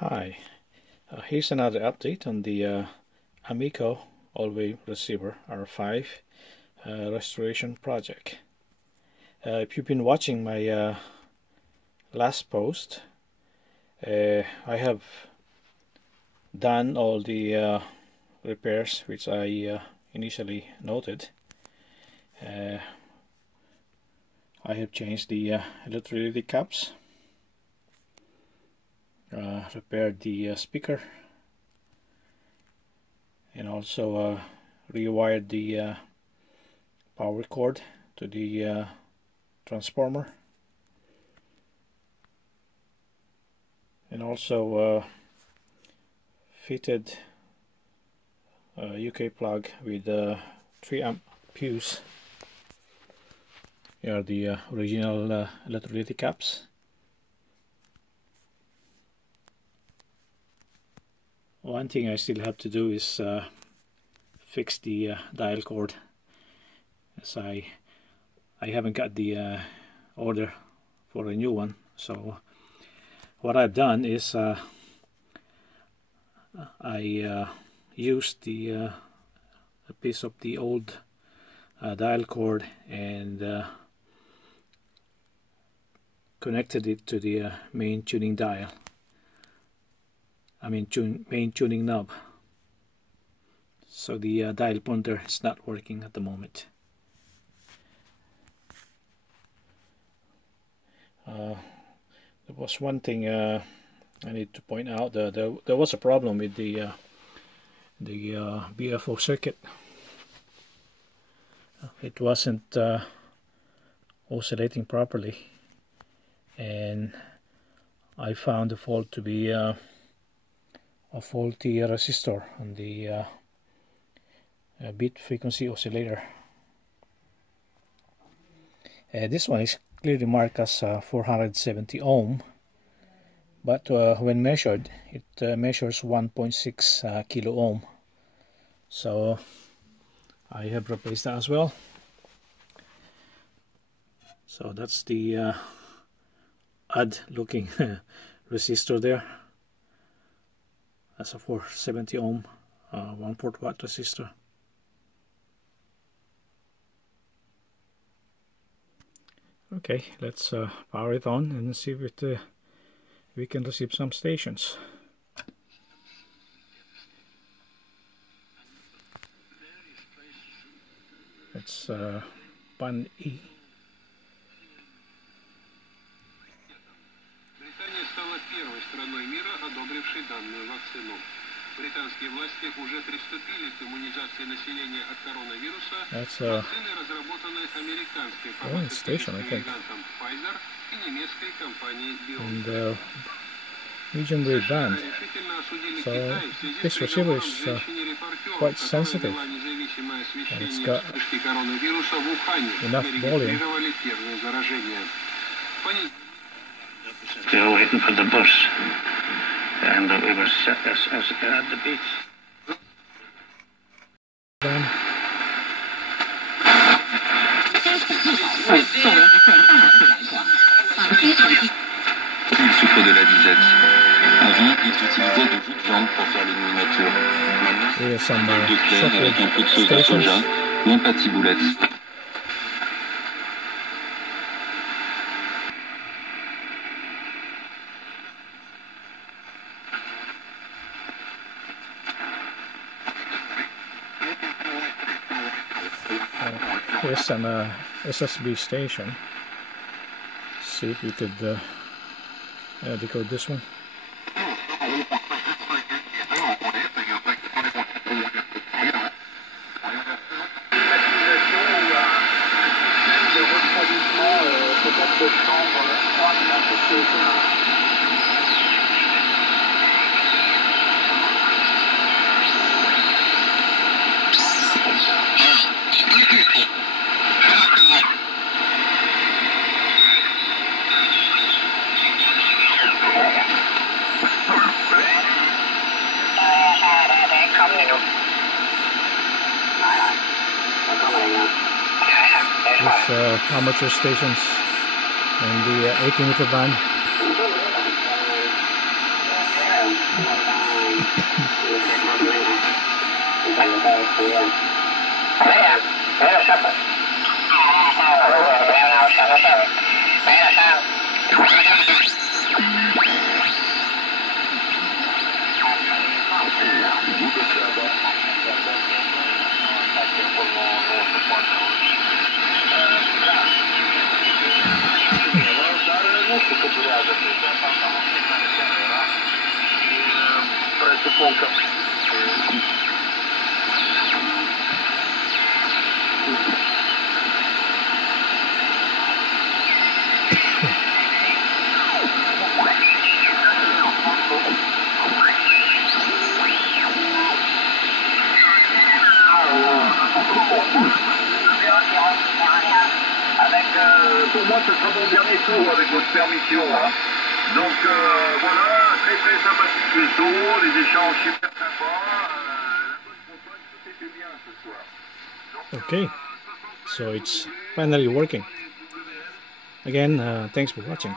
Hi, here's another update on the Ameco all-wave receiver R5 restoration project. If you've been watching my last post, I have done all the repairs which I initially noted. I have changed the electrolytic caps, repaired the speaker, and also rewired the power cord to the transformer, and also fitted a UK plug with 3 amp fuse. Here are the original electrolytic caps. One thing I still have to do is fix the dial cord, as I haven't got the order for a new one. So what I've done is I used a piece of the old dial cord and connected it to the main tuning dial. Main tuning knob. So the dial pointer is not working at the moment. There was one thing I need to point out. There was a problem with the BFO circuit. It wasn't oscillating properly, and I found the fault to be a faulty resistor on the bit frequency oscillator. This one is clearly marked as 470 ohm, but when measured, it measures 1.6 kilo ohm. So I have replaced that as well. So that's the odd looking resistor there. That's a 470 ohm 1/4 watt resistor. Okay, let's power it on and see if we can receive some stations. It's band E. Британские власти уже приступили к иммунизации населения от коронавируса. Вакцины, разработанные американской фармацевтическим гигантом Pfizer и немецкой компанией BioNTech. Medium-wave band. So this receiver is quite sensitive, and it's got enough volume. Still waiting for the bus, and we were at the beach. Il souffre de la disette. Avant, ils utilisaient de jus de viande pour faire les miniatures. Maintenant, de crème avec un peu de sauce à soja ou un patiboulette. Here's an SSB station. See if we could decode this one. With amateur stations and the 80-meter band. Pour moi, ce sera mon dernier tour avec votre permission. Hein. Donc voilà, très très sympathique vaisseau, les échanges super sympas, la bonne compagne, tout était bien ce soir. Donc, okay, so it's finally working. Again, thanks for watching.